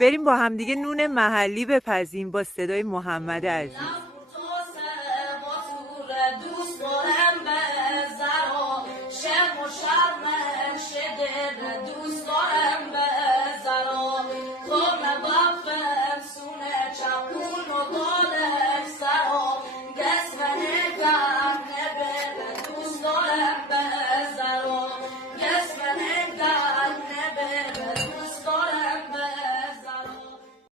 بریم با همدیگه نون محلی بپزیم با صدای محمد عزیز.